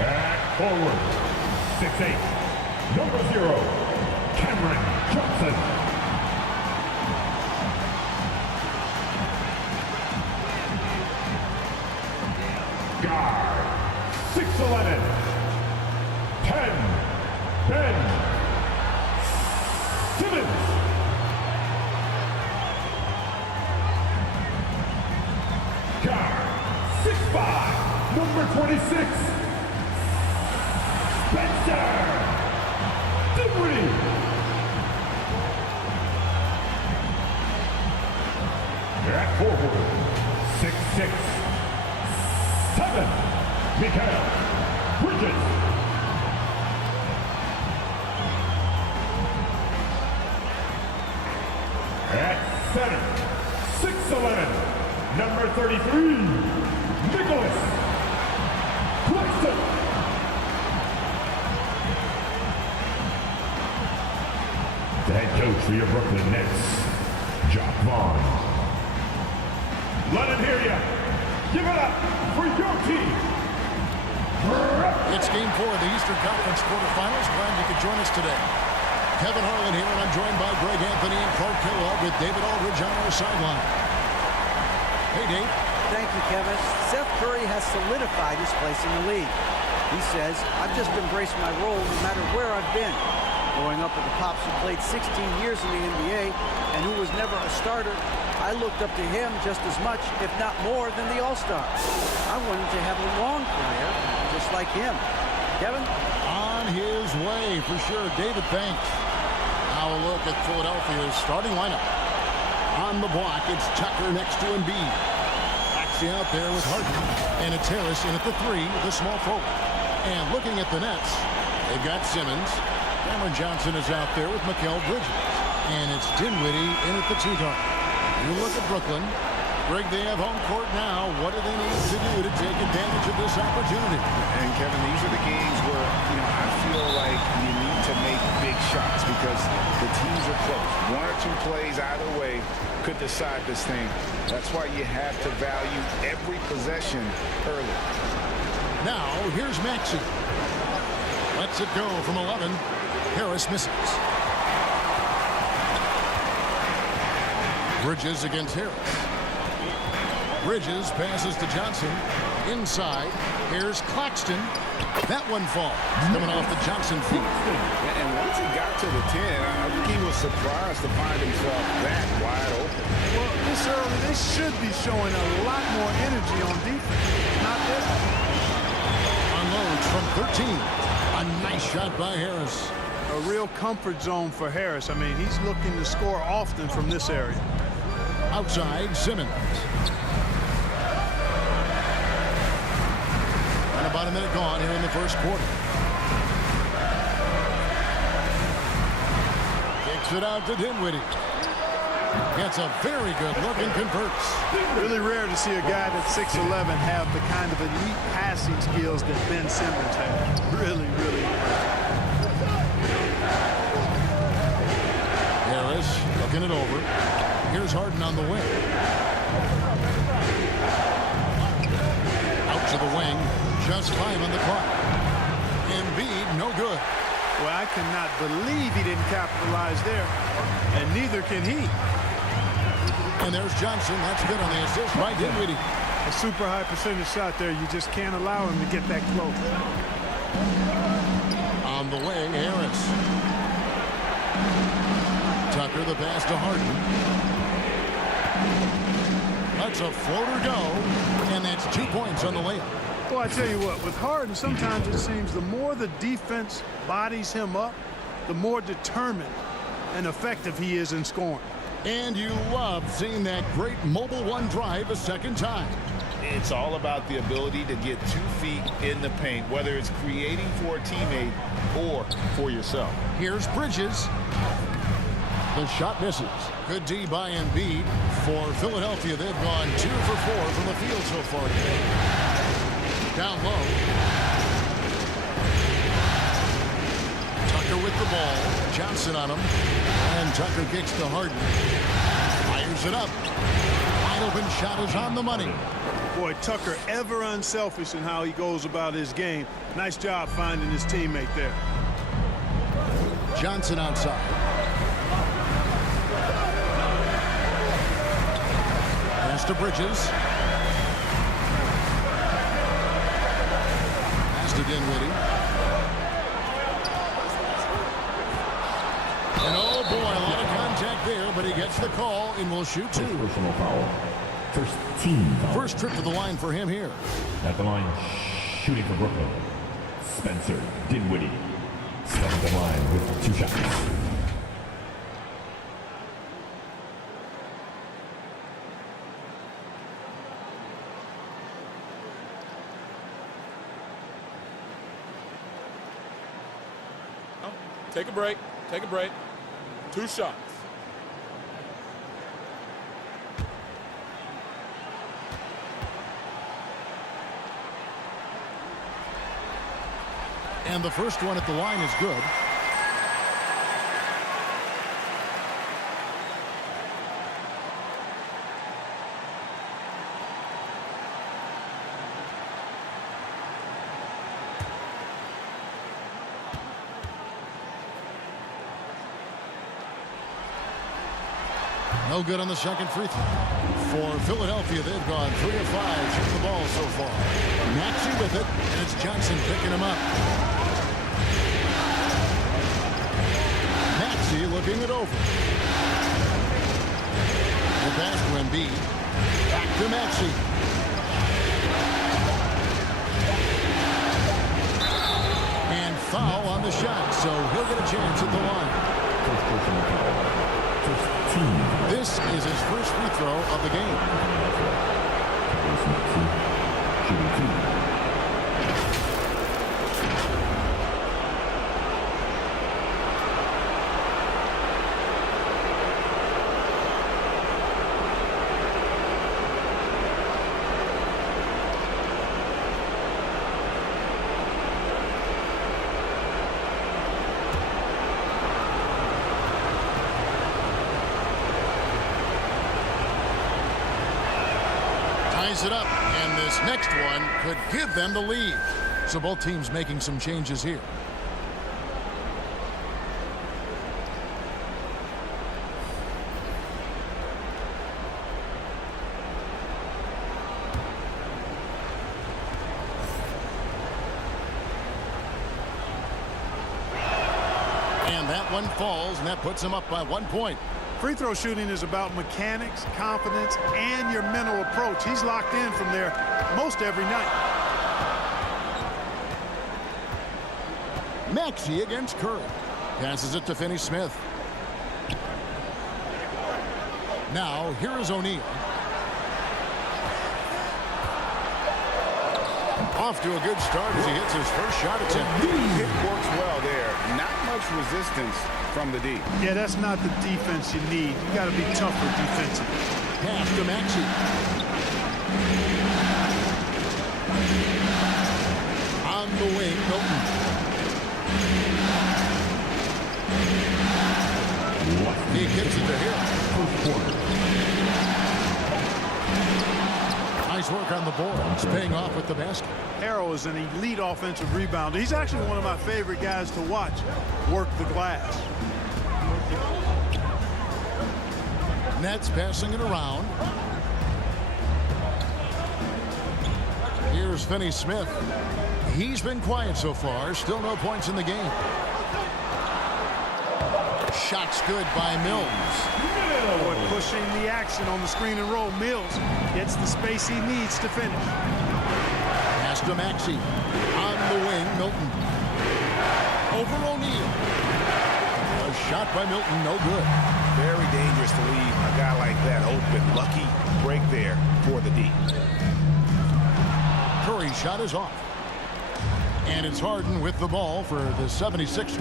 At forward, 6'8", number 0, Cameron Johnson. Guard, 6'11", 10, Ben Simmons. Guard, 6'5", number 26, Spencer Dinwiddie. At forward, 6'6", 7, Mikael Bridges. At center, 6'11", number 33, Nicholas Claxton. The head coach for your Brooklyn Nets, Jock Vaughn. Let him hear you. Give it up for your team. It's Game 4 of the Eastern Conference quarterfinals. Glad you could join us today. Kevin Harlan here, and I'm joined by Greg Anthony and Clark Kellogg with David Aldridge on our sideline. Hey, Dave. Thank you, Kevin. Seth Curry has solidified his place in the league. He says, I've just embraced my role no matter where I've been. Growing up with the Pops who played 16 years in the NBA and who was never a starter, I looked up to him just as much, if not more, than the All-Stars. I wanted to have a long career, just like him. Kevin? On his way, for sure. David, thanks. Now a look at Philadelphia's starting lineup. On the block, it's Tucker next to Embiid. Actually out there with Harden. And it's Harris in at the 3, the small forward. And looking at the Nets, they've got Simmons. Cameron Johnson is out there with Mikael Bridges. And it's Dinwiddie in at the 2 guard. You look at Brooklyn. Greg, they have home court now. What do they need to do to take advantage of this opportunity? And Kevin, these are the games where, I feel like you need to make big shots because the teams are close. 1 or 2 plays either way could decide this thing. That's why you have to value every possession early. Now, here's Maxey. Lets it go from 11. Harris misses. Bridges against Harris. Bridges passes to Johnson. Inside. Here's Claxton. That one falls. Coming off the Johnson feet. And once he got to the 10, I think he was surprised to find himself that wide open. Well, this early, they should be showing a lot more energy on defense. Not this. Unloads from 13. A nice shot by Harris. A real comfort zone for Harris. I mean, he's looking to score often from this area. Outside, Simmons. And about a minute gone here in the first quarter. Kicks it out to Dinwiddie. Gets a very good look and converts. Really rare to see a guy that's 6'11" have the kind of elite passing skills that Ben Simmons has. Really, really rare. Harris looking it over. Here's Harden on the wing. Out to the wing. Just 5 on the clock. Embiid, no good. Well, I cannot believe he didn't capitalize there. And neither can he. And there's Johnson. That's good on the assist by Dinwiddie. A super high percentage shot there. You just can't allow him to get that close. On the wing, Harris. Tucker, the pass to Harden. Lets a floater go, and that's 2 points on the layup. Well, I tell you what, with Harden, sometimes it seems the more the defense bodies him up, the more determined and effective he is in scoring. And you love seeing that great mobile one drive a second time. It's all about the ability to get 2 feet in the paint, whether it's creating for a teammate or for yourself. Here's Bridges. The shot misses. Good D by Embiid. For Philadelphia, they've gone 2 for 4 from the field so far today. Down low. Tucker with the ball. Johnson on him. And Tucker kicks to Harden. Fires it up. Wide open shot is on the money. Boy, Tucker ever unselfish in how he goes about his game. Nice job finding his teammate there. Johnson outside. Pass to Bridges. Pass to Dinwiddie. And oh boy, a lot of contact there, but he gets the call and will shoot two. Personal foul. First team foul. First trip to the line for him here. At the line, shooting for Brooklyn, Spencer Dinwiddie. Steps the line with 2 shots. Take a break. Take a break. 2 shots. And the first one at the line is good. No good on the second free throw. For Philadelphia, they've gone 3 of 5 shooting the ball so far. Maxey with it, and it's Johnson picking him up. Maxey looking it over. The pass to Embiid. Back to Maxey. And foul on the shot, so he'll get a chance at the line. First personal foul. First team foul. This is his first free throw of the game. Shooting 2. Ties it up, and this next one could give them the lead. So both teams making some changes here. And that one falls, and that puts them up by 1 point. Free throw shooting is about mechanics, confidence, and your mental approach. He's locked in from there most every night. Maxey against Curry. Passes it to Finney-Smith. Now, here is O'Neal. Off to a good start as he hits his first shot attempt. It works well there. Not much resistance from the D. Yeah, that's not the defense you need. You got to be tougher defensively. Pass to Maxey. On the wing, Milton. He gets it to him. Nice work on the board. It's paying off with the basket. Harrell is an elite offensive rebounder. He's actually one of my favorite guys to watch work the glass. Nets passing it around. Here's Finney-Smith. He's been quiet so far. Still no points in the game. Shot's good by Mills. Boy, pushing the action on the screen and roll. Mills gets the space he needs to finish. Pass to Maxey. On the wing, Milton. Over O'Neal. A shot by Milton, no good. Very dangerous to leave a guy like that open. Lucky break there for the D. Curry's shot is off. And it's Harden with the ball for the 76ers.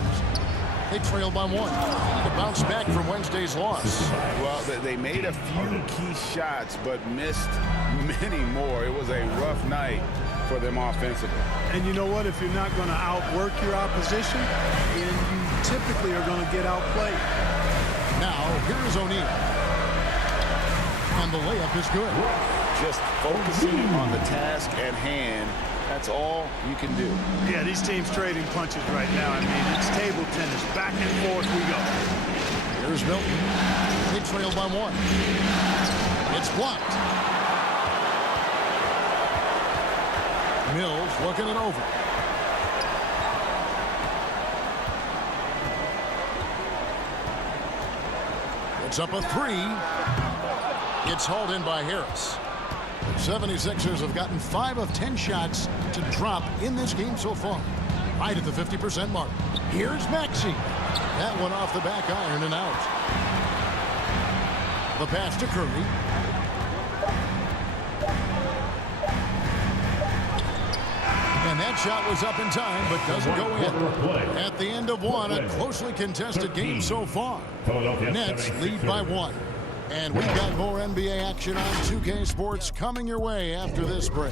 They trail by 1. To bounce back from Wednesday's loss. Well, they made a few key shots, but missed many more. It was a rough night for them offensively. And you know what? If you're not going to outwork your opposition, then you typically are going to get outplayed. Now, here's O'Neal. And the layup is good. just focusing on the task at hand. That's all you can do. Yeah, these teams trading punches right now. I mean, it's table tennis. Back and forth we go. Here's Milton. They trail by 1. It's blocked. Mills looking it over. It's up a 3. It's hauled in by Harris. The 76ers have gotten 5 of 10 shots to drop in this game so far. Right at the 50% mark. Here's Maxey. That one off the back iron and out. The pass to Curry. And that shot was up in time, but doesn't go in. At the end of 1, a closely contested game so far. Nets lead by 1. And we've got more NBA action on 2K Sports coming your way after this break.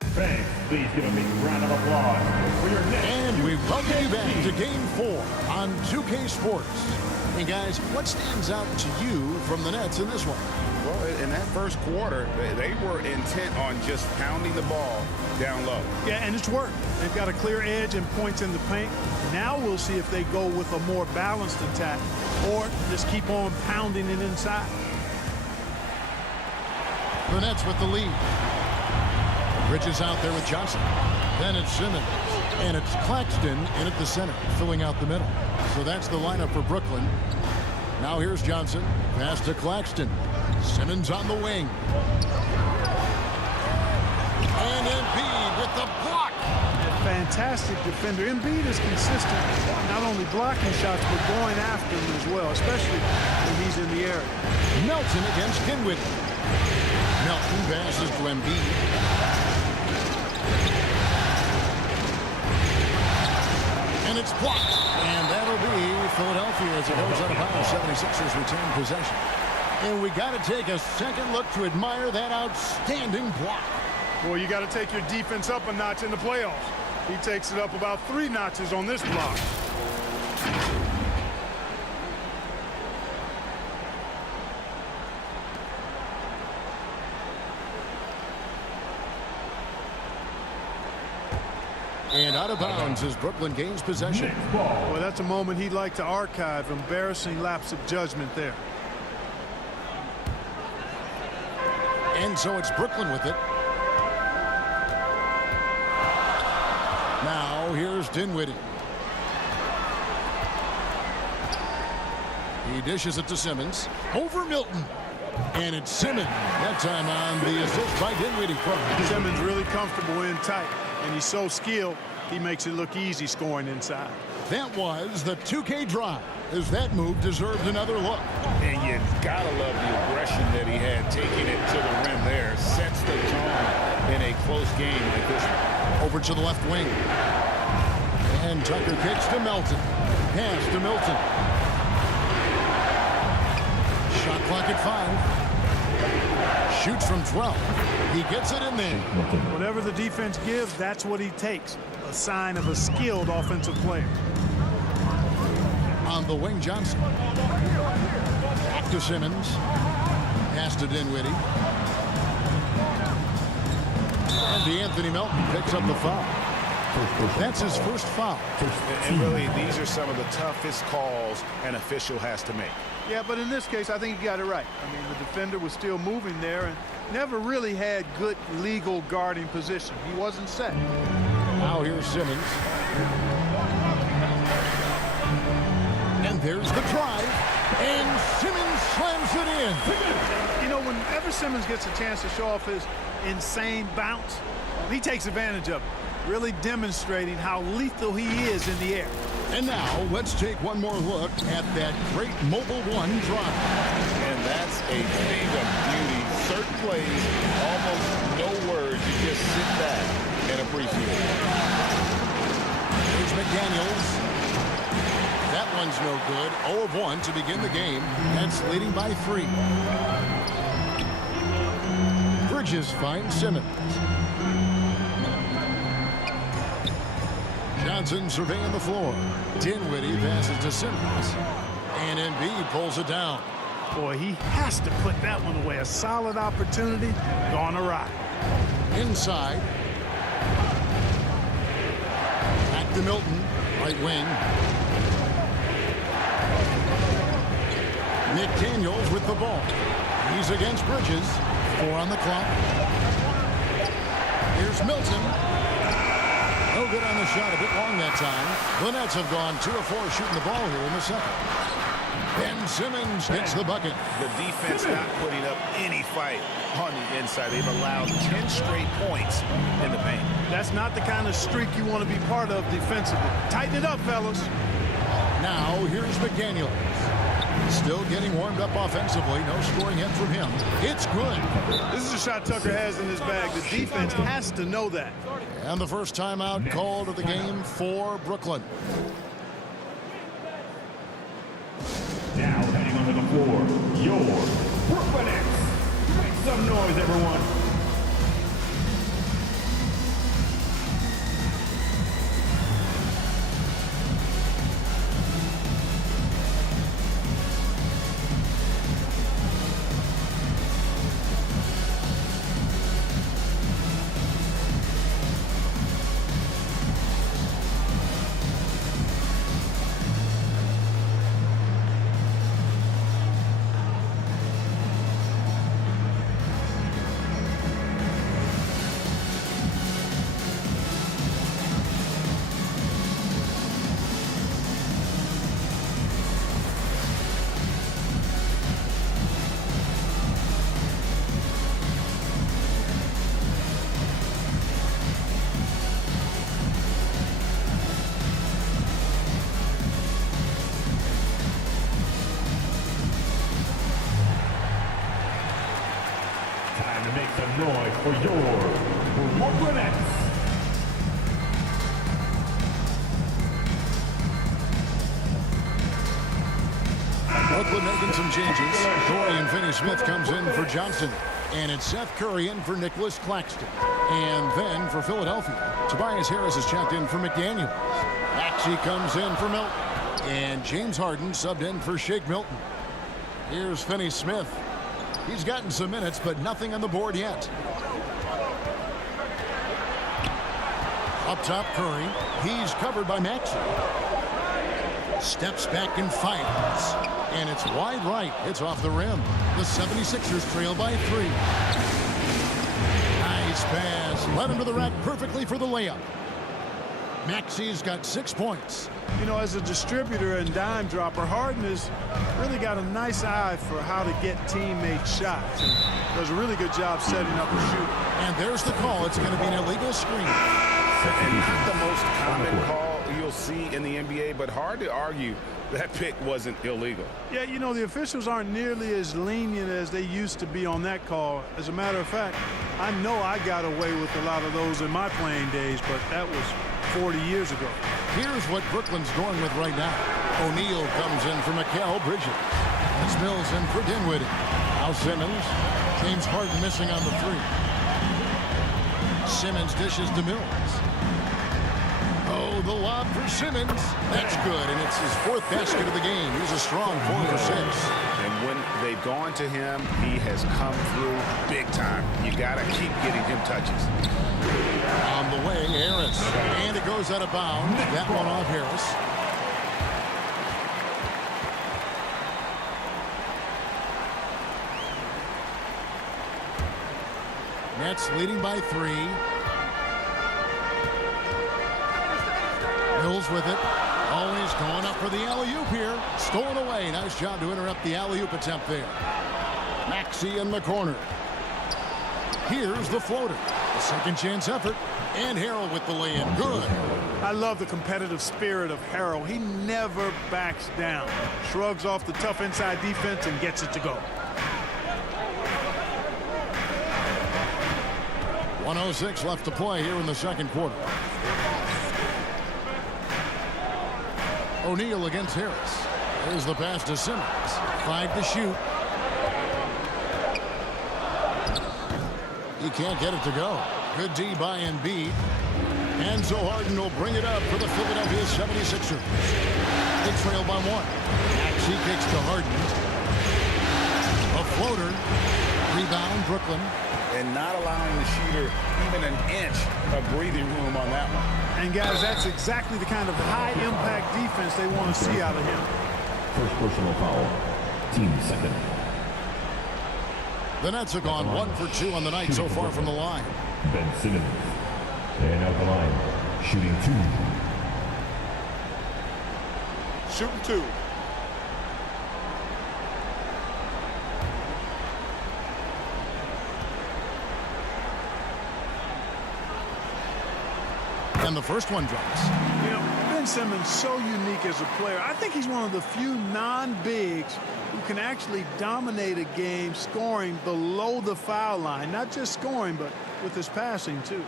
Fans, please give a big round of applause for your next. And we welcome you back to Game 4 on 2K Sports. And guys, what stands out to you from the Nets in this one? Well, in that first quarter, they were intent on just pounding the ball down low. Yeah, and it's worked. They've got a clear edge and points in the paint. Now we'll see if they go with a more balanced attack or just keep on pounding it inside. The Nets with the lead. Bridges out there with Johnson. Then it's Simmons. And it's Claxton in at the center, filling out the middle. So that's the lineup for Brooklyn. Now here's Johnson. Pass to Claxton. Simmons on the wing. And Embiid with the block. Fantastic defender. Embiid is consistent, not only blocking shots, but going after them as well, especially when he's in the area. Melton against Dinwiddie. Melton passes to Embiid. And it's blocked. And that'll be Philadelphia as it goes out of bounds. 76ers retain possession. And we got to take a second look to admire that outstanding block. Well, you got to take your defense up a notch in the playoffs. He takes it up about 3 notches on this block. And out of bounds as Brooklyn gains possession. Well, that's a moment he'd like to archive. Embarrassing lapse of judgment there. And so it's Brooklyn with it. Now here's Dinwiddie. He dishes it to Simmons. Over Milton. And it's Simmons. That time on the assist by Dinwiddie. Simmons really comfortable in tight. And he's so skilled, he makes it look easy scoring inside. That was the 2K drive, as that move deserved another look. And you gotta love the aggression that he had, taking it to the rim there. Sets the tone in a close game like this one. Over to the left wing. And Tucker kicks to Melton. Pass to Milton. Shot clock at 5. Shoots from 12. He gets it in there. Whatever the defense gives, that's what he takes. A sign of a skilled offensive player. On the wing, Johnson. Back to Simmons. Pass to Dinwiddie. And DeAnthony Melton picks up the foul. That's his first foul. And really, these are some of the toughest calls an official has to make. Yeah, but in this case, I think he got it right. I mean, the defender was still moving there and never really had good legal guarding position. He wasn't set. Now here's Simmons. And there's the drive. And Simmons slams it in. You know, whenever Simmons gets a chance to show off his insane bounce, he takes advantage of it, really demonstrating how lethal he is in the air. And now let's take one more look at that great Mobile One drive. And that's a thing of beauty. Certain plays, almost no words. You just sit back and appreciate it. Here's McDaniels. That one's no good. 0 of 1 to begin the game. Nets leading by 3. Bridges finds Simmons. Johnson surveying the floor. Dinwiddie passes to Simmons. And Embiid pulls it down. Boy, he has to put that one away. A solid opportunity gone awry. Inside. Back to Milton. Right wing. McDaniels with the ball. He's against Bridges. 4 on the clock. Here's Milton. No good on the shot. A bit long that time. The Nets have gone 2 of 4 shooting the ball here in the second. Ben Simmons gets the bucket. The defense not putting up any fight on the inside. They've allowed 10 straight points in the paint. That's not the kind of streak you want to be part of defensively. Tighten it up, fellas. Now here's McDaniels. Still getting warmed up offensively. No scoring yet from him. It's good. This is a shot Tucker has in his bag. The defense has to know that. And the first timeout called of the game for Brooklyn. Now heading onto the floor, your Brooklyn Nets. Make some noise, everyone. Make some noise for your Brooklyn Nets. Brooklyn making some changes. Dorian Finney-Smith comes in for Johnson. And it's Seth Curry in for Nicholas Claxton. And then for Philadelphia, Tobias Harris is checked in for McDaniels. Maxey comes in for Milton. And James Harden subbed in for Shake Milton. Here's Finney-Smith. He's gotten some minutes, but nothing on the board yet. Up top, Curry. He's covered by Maxey. Steps back and fires. And it's wide right. It's off the rim. The 76ers trail by 3. Nice pass. Led him to the rack perfectly for the layup. Maxey's got 6 points. You know, as a distributor and dime dropper, Harden has really got a nice eye for how to get teammate shots. And does a really good job setting up a shooter. And there's the call. It's going to be an illegal screen. And not the most common call you'll see in the NBA, but hard to argue that pick wasn't illegal. Yeah, you know, the officials aren't nearly as lenient as they used to be on that call. As a matter of fact, I know I got away with a lot of those in my playing days, but that was 40 years ago. Here's what Brooklyn's going with right now. O'Neal comes in for Mikal Bridges. That's Mills in for Dinwiddie. Now Simmons. James Harden missing on the 3. Simmons dishes to Mills. Oh, the lob for Simmons. That's good, and it's his 4th basket of the game. He's a strong 4 for 6. And when they've gone to him, he has come through big time. You got to keep getting him touches. On the way, Harris. And it goes out of bounds. That one off Harris. Nets leading by 3. Mills with it. Oh, he's going up for the alley-oop here. Stolen away. Nice job to interrupt the alley-oop attempt there. Maxey in the corner. Here's the floater. A second chance effort. And Harrell with the lay-in. Good. I love the competitive spirit of Harrell. He never backs down. Shrugs off the tough inside defense and gets it to go. 1:06 left to play here in the second quarter. O'Neal against Harris. There's the pass to Simmons. 5 to shoot. He can't get it to go. Good D by Embiid. And so Harden will bring it up for the Philadelphia 76ers. They trail by 1. Maxey kicks to Harden. A floater. Rebound, Brooklyn. And not allowing the shooter even an inch of breathing room on that one. And, guys, that's exactly the kind of high-impact defense they want to see out of him. First personal foul. Team second. The Nets have gone 1 for 2 on the night so far from the line. Ben Simmons. And out the line. Shooting 2. Shooting 2. And the first one drops. You know, Ben Simmons so unique as a player. I think he's one of the few non-bigs who can actually dominate a game scoring below the foul line. Not just scoring, but with his passing, too.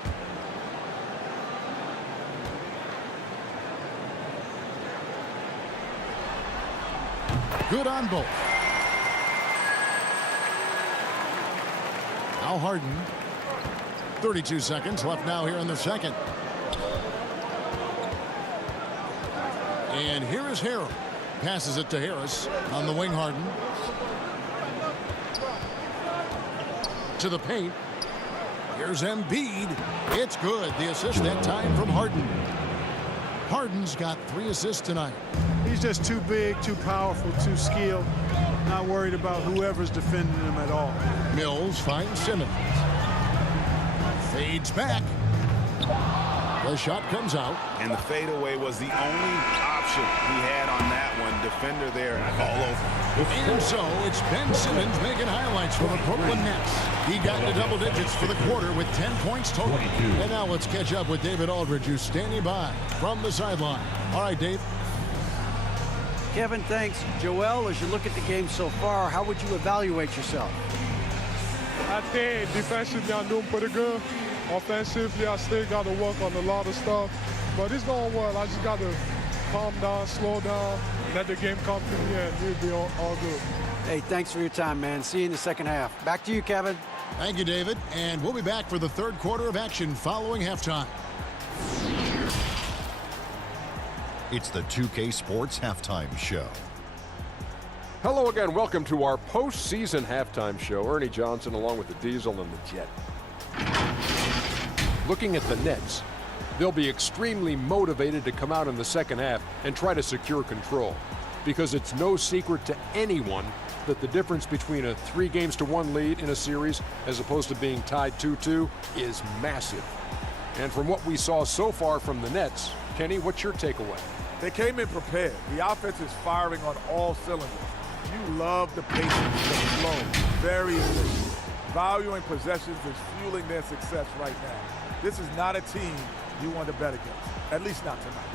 Good on both. Al Harden. 32 seconds left now here in the second. And here is Harrell. Passes it to Harris on the wing. Harden. To the paint. Here's Embiid. It's good. The assist that time from Harden. Harden's got 3 assists tonight. He's just too big, too powerful, too skilled. Not worried about whoever's defending him at all. Mills finds Simmons. Fades back. The shot comes out. And the fadeaway was the only option he had on that one. Defender there all over. And so it's Ben Simmons making highlights for the Brooklyn Nets. He got to double digits for the quarter with 10 points total. And now let's catch up with David Aldridge, who's standing by from the sideline. All right, Dave. Kevin, thanks. Joel, as you look at the game so far, how would you evaluate yourself? I think defensively I'm doing pretty good. Offensively, I still got to work on a lot of stuff. But it's going well. I just got to calm down, slow down, let the game come to me, and we'll be all good. Hey, thanks for your time, man. See you in the second half. Back to you, Kevin. Thank you, David. And we'll be back for the third quarter of action following halftime. It's the 2K Sports Halftime Show. Hello again. Welcome to our postseason halftime show. Ernie Johnson along with the Diesel and the Jet. Looking at the Nets, they'll be extremely motivated to come out in the second half and try to secure control, because it's no secret to anyone that the difference between a 3-1 lead in a series as opposed to being tied 2-2 is massive. And from what we saw so far from the Nets, Kenny, what's your takeaway? They came in prepared. The offense is firing on all cylinders. You love the pace, the flow, very efficient. Valuing possessions is fueling their success right now. This is not a team you want to bet against, at least not tonight.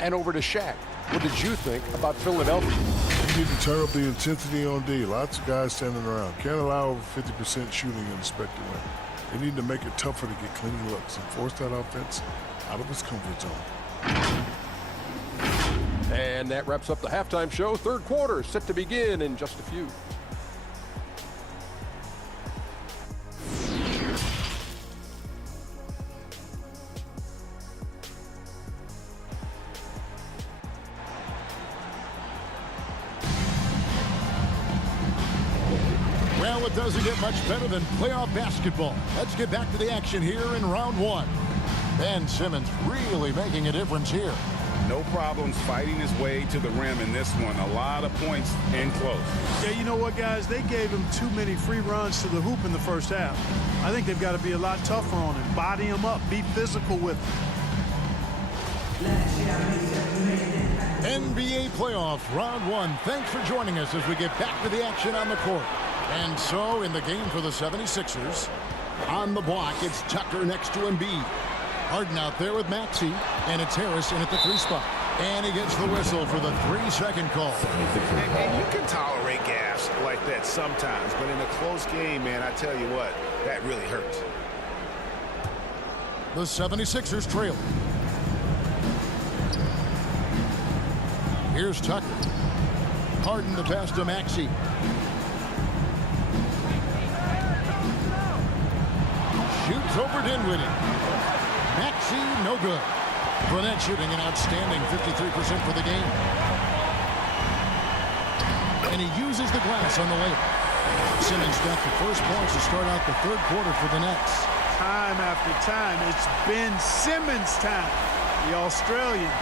And over to Shaq. What did you think about Philadelphia? You need to turn up the intensity on D. Lots of guys standing around. Can't allow over 50% shooting in the spectrum. They need to make it tougher to get clean looks and force that offense out of its comfort zone. And that wraps up the halftime show. Third quarter set to begin in just a few. Well, it doesn't get much better than playoff basketball. Let's get back to the action here in round 1. Ben Simmons really making a difference here. No problems fighting his way to the rim in this one. A lot of points in close. Yeah, you know what, guys? They gave him too many free runs to the hoop in the first half. I think they've got to be a lot tougher on him. Body him up. Be physical with him. NBA playoffs, round 1. Thanks for joining us as we get back to the action on the court. And so, in the game for the 76ers, on the block, it's Tucker next to Embiid. Harden out there with Maxey, and it's Harris in at the 3 spot. And he gets the whistle for the 3-second call. And you can tolerate gas like that sometimes, but in a close game, man, I tell you what, that really hurts. The 76ers trail. Here's Tucker. Harden the pass to Maxey. Shoots over Dinwiddie. Maxey, no good. Burnett shooting an outstanding 53% for the game. And he uses the glass on the layup. Simmons got the first points to start out the third quarter for the Nets. Time after time, it's Ben Simmons' time. The Australian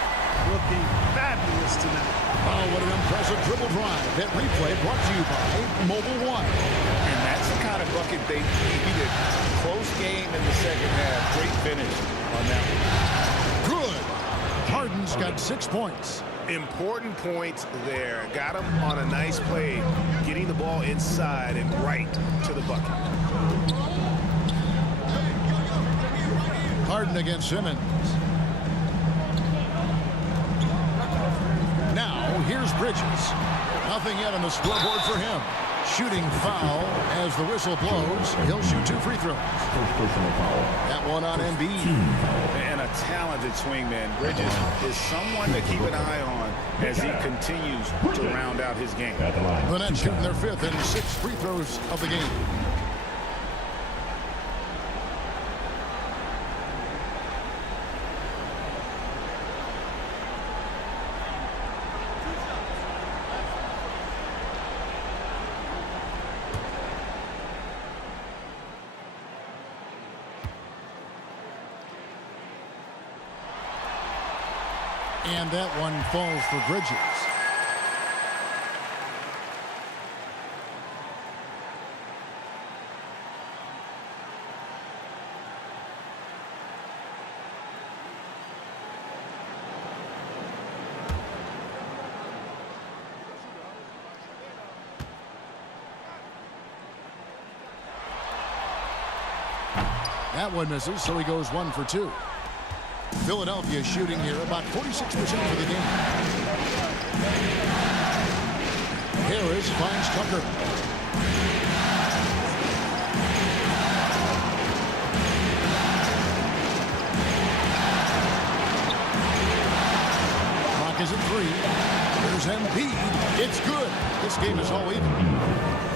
looking fabulous tonight. Oh, what an impressive dribble drive. That replay brought to you by Mobile One. And that's the kind of bucket they needed. Close game in the second half. Great finish on that one. Good. Harden's got 6 points. Important points there. Got him on a nice play, getting the ball inside and right to the bucket. Harden against Simmons. Now, here's Bridges. Nothing yet on the scoreboard for him. Shooting foul as the whistle blows. He'll shoot 2 free throws. First personal foul. That one on Embiid. And a talented swingman. Bridges is someone to keep an eye on as he continues to round out his game. At the line. The Nets shooting their 5th and 6th free throws of the game. And that one falls for Bridges. That one misses, so he goes 1 for 2. Philadelphia shooting here about 46% for the game. Harris finds Tucker. Clock is at 3. There's Embiid. It's good. This game is all even.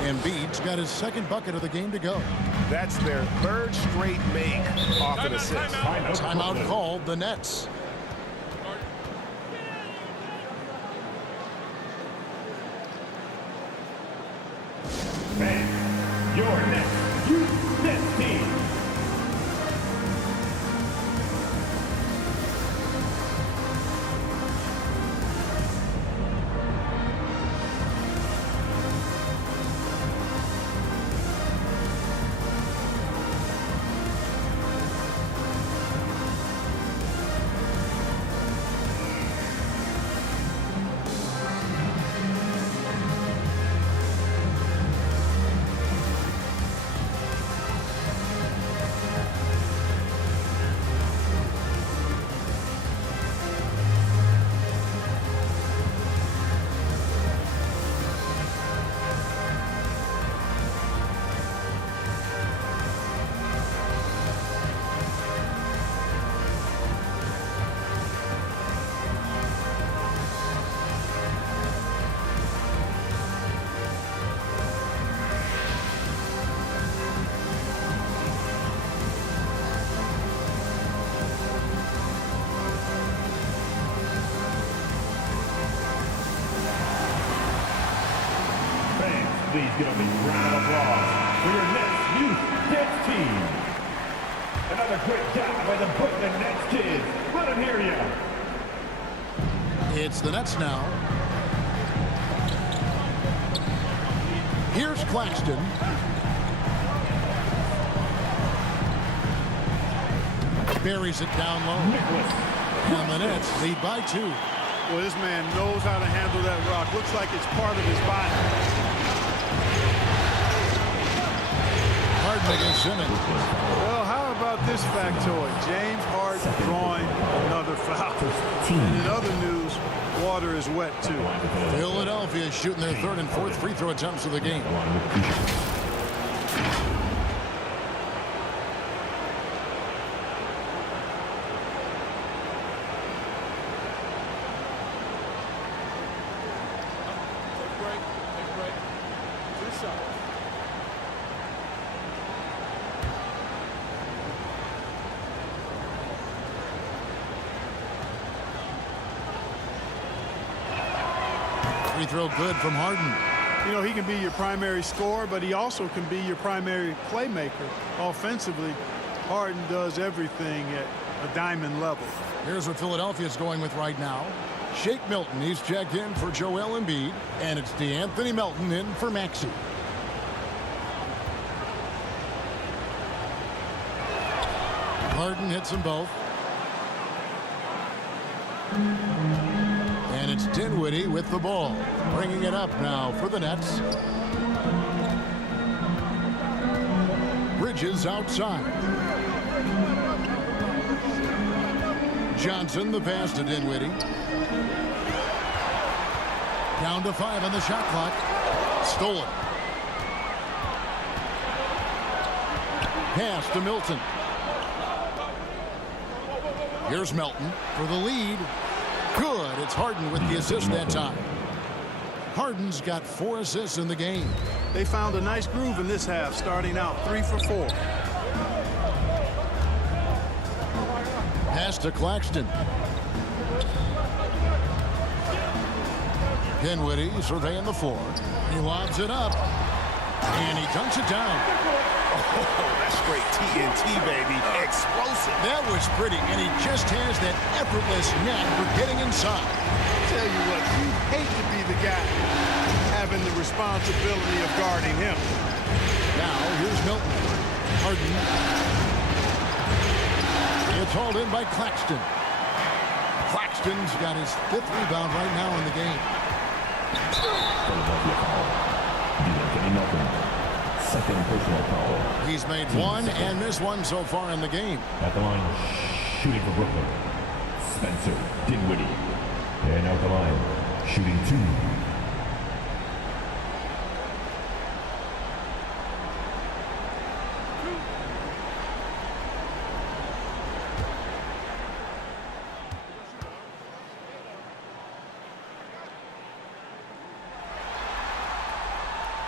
Embiid's got his 2nd bucket of the game to go. That's their 3rd straight make off an assist. Timeout called the Nets. Fans, your next youth Nets team. Please give a big round of applause for your Nets youth Nets team. Another great job by the Brooklyn Nets kids. Let them hear you. It's the Nets now. Here's Claxton. Buries it down low. And the Nets lead by 2. Well, this man knows how to handle that rock. Looks like it's part of his body. Harden against Simmons. Well, how about this factoid? James Harden drawing another foul. And in other news, water is wet too. Philadelphia is shooting their 3rd and 4th free throw attempts of the game. side. Free throw good from Harden. You know, he can be your primary scorer, but he also can be your primary playmaker. Offensively, Harden does everything at a diamond level. Here's what Philadelphia's going with right now. Shake Milton, he's checked in for Joel Embiid, and it's DeAnthony Melton in for Maxey. Harden hits them both. And it's Dinwiddie with the ball, bringing it up now for the Nets. Bridges outside. Johnson, the pass to Dinwiddie. Down to 5 on the shot clock. Stolen. Pass to Milton. Here's Melton for the lead. Good. It's Harden with the assist that time. Harden's got 4 assists in the game. They found a nice groove in this half, starting out 3 for 4. Pass to Claxton. Dinwiddie surveying the floor. He lobs it up. And he dunks it down. Oh, that's straight TNT, baby. Explosive. That was pretty, and he just has that effortless knack for getting inside. Tell you what, you hate to be the guy having the responsibility of guarding him. Now, here's Milton. Harden. It's hauled in by Claxton. Claxton's got his 5th rebound right now in the game. Philadelphia foul. DeAnthony Melton. Second personal foul. He's made 1 and missed 1 so far in the game. At the line, shooting for Brooklyn, Spencer Dinwiddie. And out the line, shooting 2.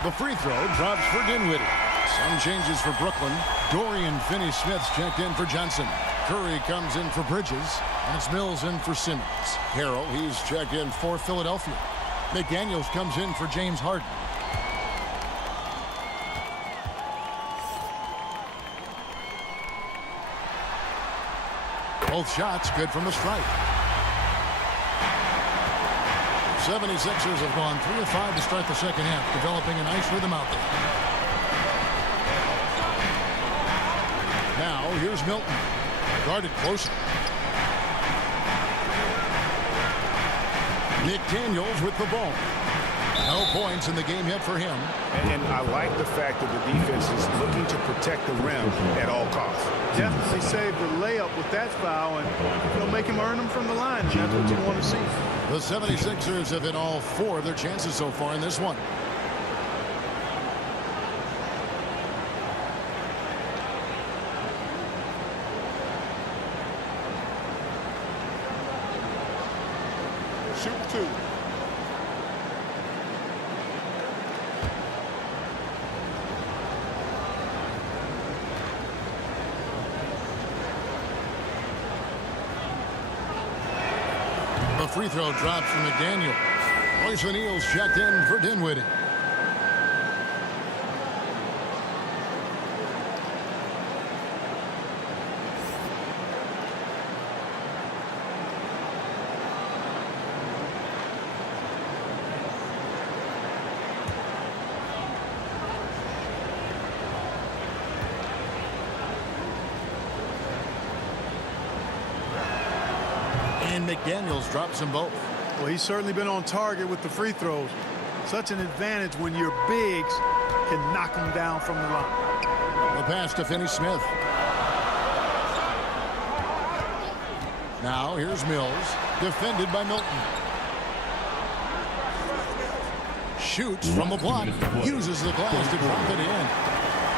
The free throw drops for Dinwiddie. Some changes for Brooklyn. Dorian Finney-Smith's checked in for Johnson. Curry comes in for Bridges. And it's Mills in for Simmons. Harrell, he's checked in for Philadelphia. McDaniels comes in for James Harden. Both shots good from the stripe. 76ers have gone 3 of 5 to start the second half, developing a nice rhythm out there. Now, here's Milton. Guarded closer. McDaniels with the ball. No points in the game yet for him. And I like the fact that the defense is looking to protect the rim at all costs. Definitely saved the layup with that foul, and it'll make him earn them from the line, and that's what you want to see. The 76ers have hit all 4 of their chances so far in this one. Shooting 2. The free throw drops from McDaniel. Royce O'Neal's checked in for Dinwiddie. And McDaniels drops them both. Well, he's certainly been on target with the free throws. Such an advantage when your bigs can knock them down from the line. The pass to Finney-Smith. Now here's Mills, defended by Milton. Shoots from the block, uses the glass to drop it in.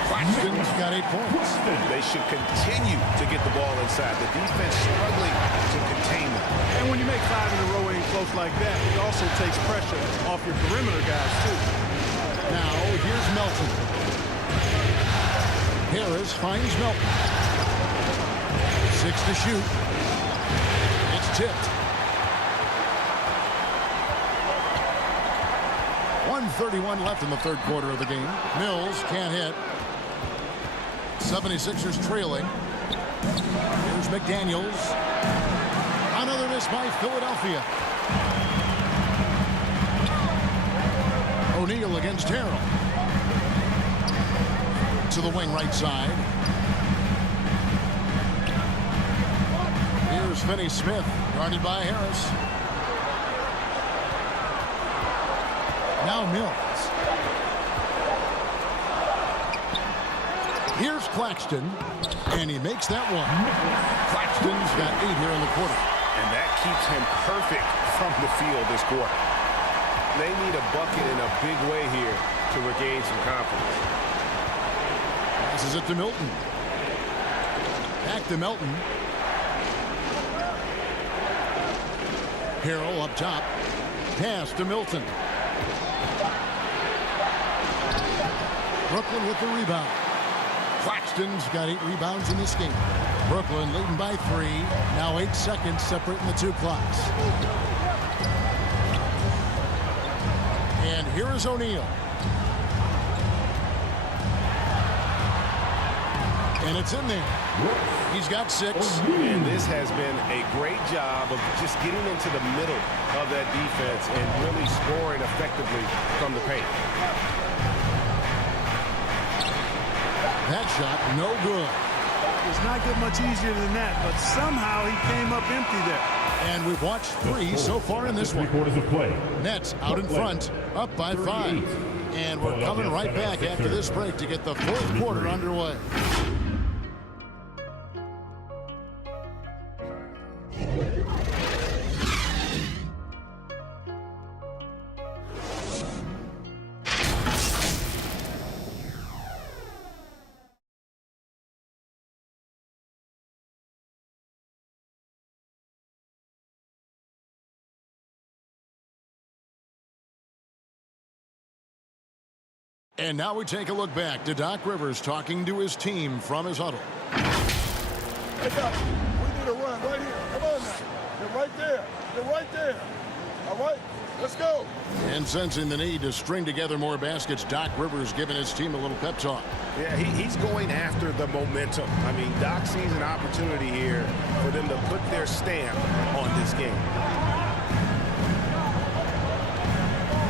Claxton's got 8 points. They should continue to get the ball inside. The defense struggling to contain them. And when you make 5 in a row in close like that, it also takes pressure off your perimeter guys, too. Now here's Melton. Harris finds Melton. 6 to shoot. It's tipped. 1:31 left in the third quarter of the game. Mills can't hit. 76ers trailing. Here's McDaniels. Another miss by Philadelphia. O'Neal against Harrell. To the wing right side. Here's Finney-Smith, guarded by Harris. Now Mills. Here's Claxton, and he makes that one. Claxton's got 8 here in the quarter. And that keeps him perfect from the field this quarter. They need a bucket in a big way here to regain some confidence. Passes it to Milton. Back to Milton. Harrell up top. Pass to Milton. Brooklyn with the rebound. Claxton's got 8 rebounds in this game. Brooklyn leading by 3. Now 8 seconds separating the 2 clocks. And here is O'Neal. And it's in there. He's got 6. And this has been a great job of just getting into the middle of that defense and really scoring effectively from the paint. That shot, no good. It's not get much easier than that, but somehow he came up empty there. And we've watched 3 so far in this one. 3/4 of play. Nets out in front, up by 5. And we're coming right back after this break to get the 4th quarter underway. And now we take a look back to Doc Rivers talking to his team from his huddle. Hey, Doc, we need a run right here. Come on now. You're right there. You're right there. All right, let's go. And sensing the need to string together more baskets, Doc Rivers giving his team a little pep talk. Yeah, he's going after the momentum. I mean, Doc sees an opportunity here for them to put their stamp on this game.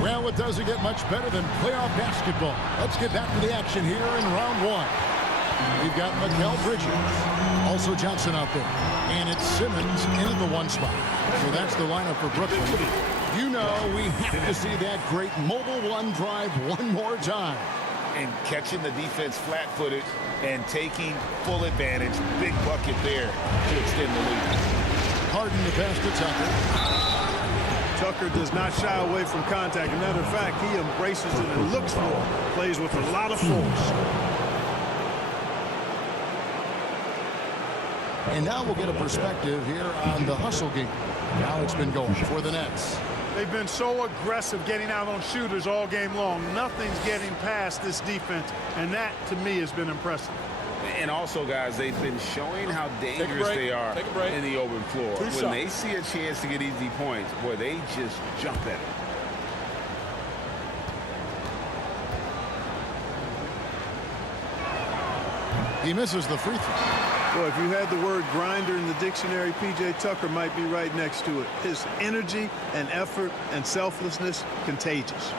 Well, it doesn't get much better than playoff basketball. Let's get back to the action here in round 1. We've got Mikal Bridges, also Johnson out there, and it's Simmons in at the 1 spot. So that's the lineup for Brooklyn. You know we have to see that great mobile 1 drive one more time. And catching the defense flat-footed and taking full advantage. Big bucket there to extend the lead. Harden to pass to Tucker. Tucker does not shy away from contact. As a matter of fact, he embraces it and looks for it. Plays with a lot of force. And now we'll get a perspective here on the hustle game. How it's been going for the Nets. They've been so aggressive getting out on shooters all game long. Nothing's getting past this defense, and that, to me, has been impressive. And also, guys, they've been showing how dangerous they are in the open floor. When they see a chance to get easy points, boy, they just jump at it. He misses the free throw. Well, if you had the word grinder in the dictionary, P.J. Tucker might be right next to it. His energy and effort and selflessness, contagious.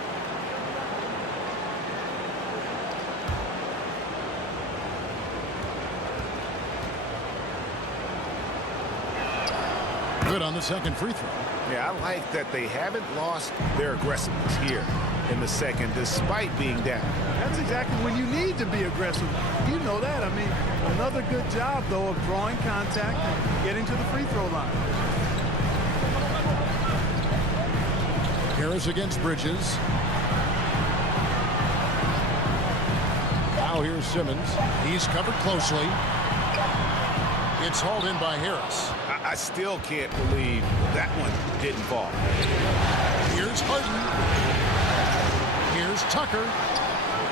Good on the second free throw. Yeah, I like that they haven't lost their aggressiveness here in the second, despite being down. That's exactly when you need to be aggressive. You know that. I mean, another good job, though, of drawing contact and getting to the free throw line. Harris against Bridges. Now here's Simmons. He's covered closely. It's hauled in by Harris. I still can't believe that one didn't fall. Here's Harden. Here's Here's Tucker,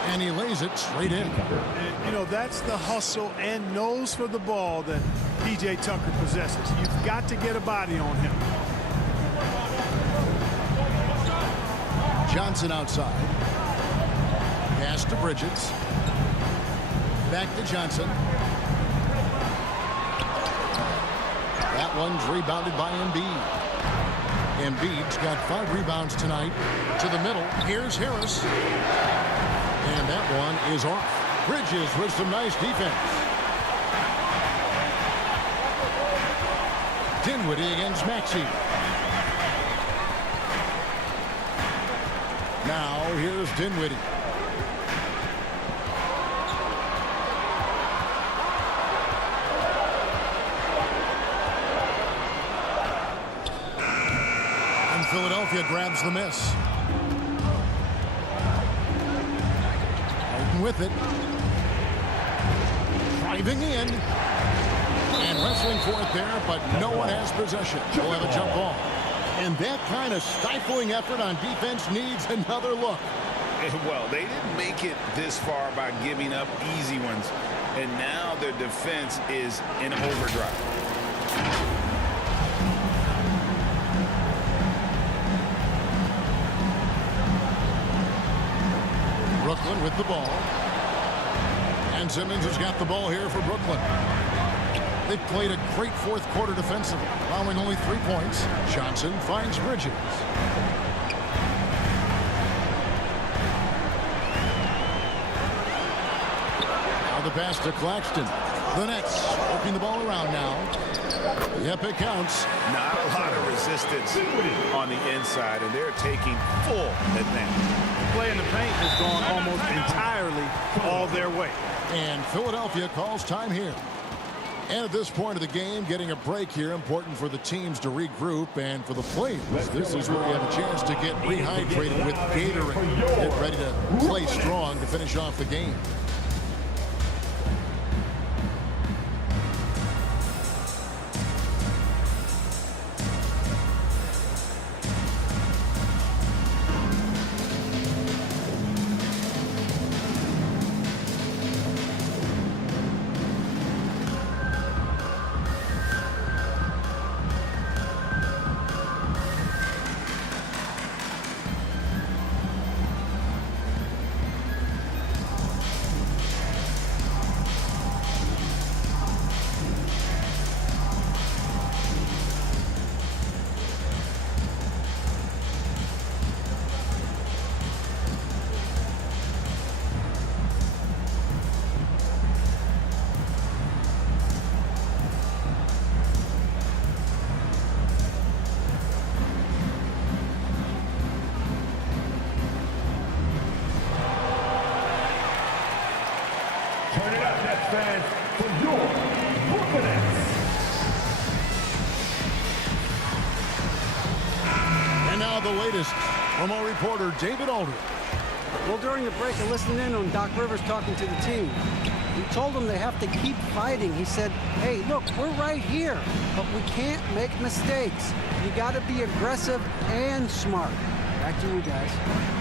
and he lays it straight in. And, you know, that's the hustle and nose for the ball that P.J. Tucker possesses. You've got to get a body on him. Johnson outside. Pass to Bridges. Back to Johnson. That one's rebounded by Embiid. Embiid's got 5 rebounds tonight. To the middle. Here's Harris. And that one is off. Bridges with some nice defense. Dinwiddie against Maxey. Now here's Dinwiddie. And Philadelphia grabs the miss. Harden with it. Driving in. And wrestling for it there, but no one has possession. We'll have a jump ball. And that kind of stifling effort on defense needs another look. Well, they didn't make it this far by giving up easy ones. And now their defense is in overdrive. Brooklyn with the ball. And Simmons has got the ball here for Brooklyn. They've played a great fourth quarter defensively, allowing only 3 points. Johnson finds Bridges. Now the pass to Claxton. The Nets working the ball around now. Yep, it counts. Not a lot of resistance on the inside, and they're taking full advantage. The play in the paint has gone almost entirely all their way. And Philadelphia calls time here. And at this point of the game, getting a break here, important for the teams to regroup, and for the players, this is where you have a chance to get rehydrated with Gatorade. Get ready to play strong to finish off the game. Turn it up, Nets fans, for your Brooklyn Nets. And now the latest from our reporter, David Aldridge. Well, during the break, I listened in on Doc Rivers talking to the team. He told them they have to keep fighting. He said, hey, look, we're right here, but we can't make mistakes. You got to be aggressive and smart. Back to you guys.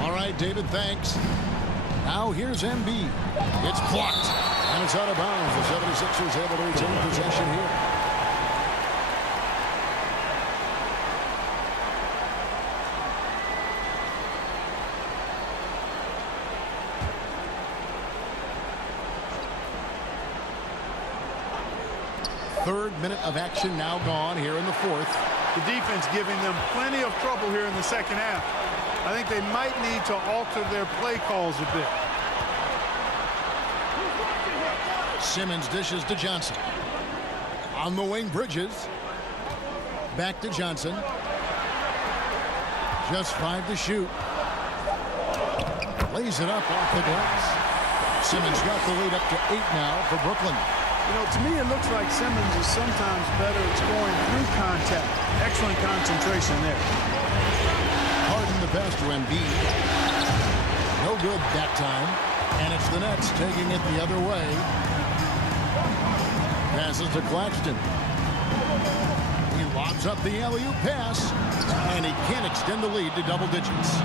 All right, David, thanks. Now here's Embiid. It's blocked, and it's out of bounds. The 76ers able to retain possession here. Third minute of action now gone here in the fourth. The defense giving them plenty of trouble here in the second half. I think they might need to alter their play calls a bit. Simmons dishes to Johnson. On the wing, Bridges. Back to Johnson. Just 5 to shoot. Lays it up off the glass. Simmons got the lead up to 8 now for Brooklyn. You know, to me, it looks like Simmons is sometimes better at scoring through contact. Excellent concentration there. Harden the pass to Embiid. No good that time. And it's the Nets taking it the other way. Passes to Claxton. He lobs up the alley-oop pass, and he can't extend the lead to double digits.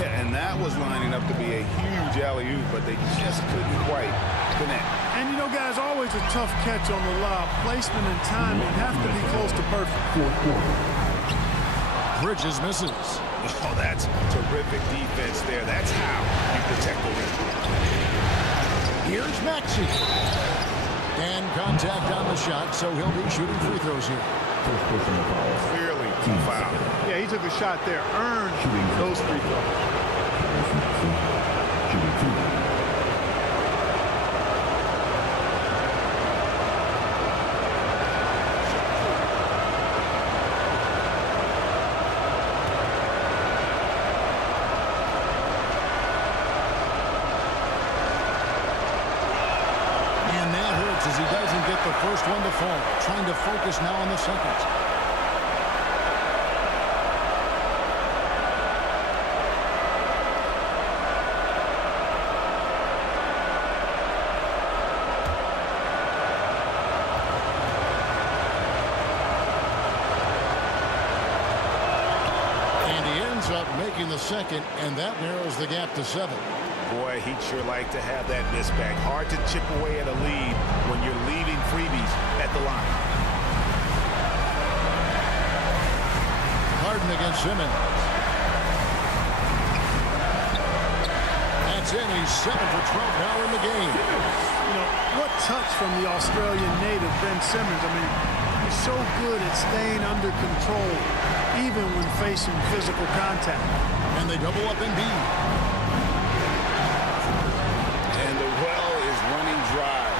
Yeah, and that was lining up to be a huge alley-oop, but they just couldn't quite connect. And, you know, guys, always a tough catch on the lob. Placement and timing have to be close to perfect. Bridges misses. Oh, that's terrific defense there. That's how you protect the rim. Here's Maxey. And contact on the shot, so he'll be shooting free throws here. Clearly a foul. Yeah, he took a shot there. Earned those free throws. As he doesn't get the first one to fall. Trying to focus now on the second. And he ends up making the second, and that narrows the gap to 7. Boy, he'd sure like to have that miss back. Hard to chip away at a lead when you're leaving freebies at the line. Harden against Simmons. That's in. He's 7 for 12 now in the game. You know, what touch from the Australian native, Ben Simmons. I mean, he's so good at staying under control, even when facing physical contact. And they double up in B.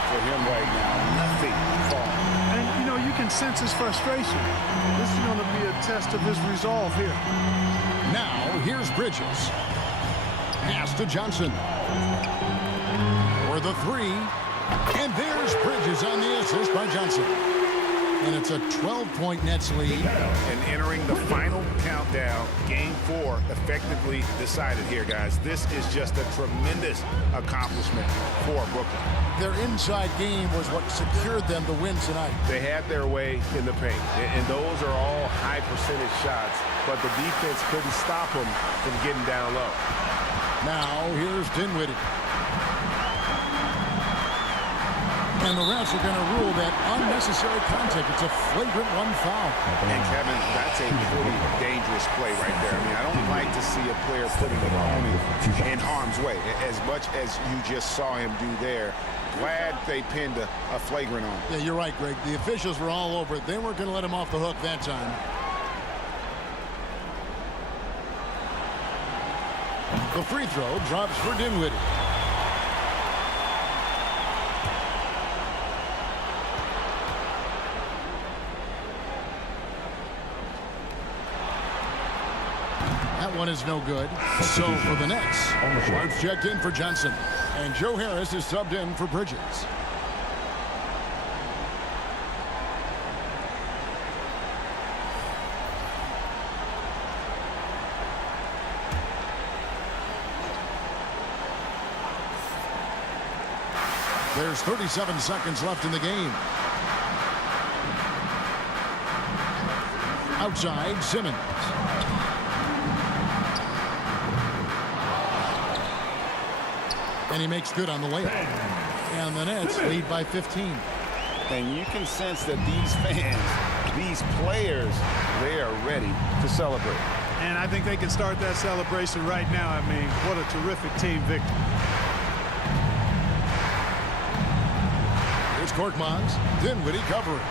For him right now, nothing falling. And, you know, you can sense his frustration. This is going to be a test of his resolve here. Now, here's Bridges. Pass to Johnson. For the 3. And there's Bridges on the assist by Johnson. And it's a 12-point Nets lead. And entering the final countdown, Game 4 effectively decided here, guys. This is just a tremendous accomplishment for Brooklyn. Their inside game was what secured them the win tonight. They had their way in the paint, and those are all high percentage shots, but the defense couldn't stop them from getting down low. Now, here's Dinwiddie. And the refs are going to rule that unnecessary contact. It's a flagrant 1 foul. And, Kevin, that's a pretty dangerous play right there. I mean, I don't like to see a player putting an opponent in harm's way, as much as you just saw him do there. Glad they pinned a flagrant on him. Yeah, you're right, Greg. The officials were all over it. They weren't going to let him off the hook that time. The free throw drops for Dinwiddie. That one is no good. So for the Nets, Sharp's checked in for Johnson. And Joe Harris is subbed in for Bridges. There's 37 seconds left in the game. Outside, Simmons. And he makes good on the layup. And the Nets lead by 15. And you can sense that these fans, these players, they are ready to celebrate. And I think they can start that celebration right now. I mean, what a terrific team victory. Here's Korkmaz. Dinwiddie covering.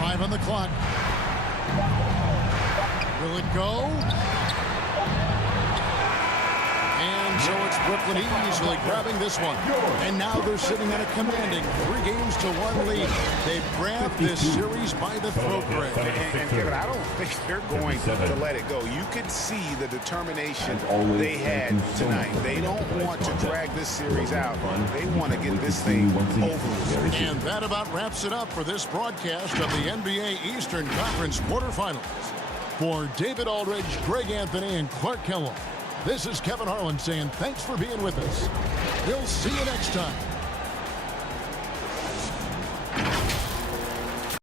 5 on the clock. Will it go? And so it's Brooklyn easily grabbing this one. And now they're sitting at a commanding 3 games to 1 lead. They've grabbed this series by the throat, Greg. And Kevin, I don't think they're going to let it go. You could see the determination they had tonight. They don't want to drag this series out. They want to get this thing over with. And that about wraps it up for this broadcast of the NBA Eastern Conference quarterfinals. For David Aldridge, Greg Anthony, and Clark Kellogg, this is Kevin Harlan saying thanks for being with us. We'll see you next time.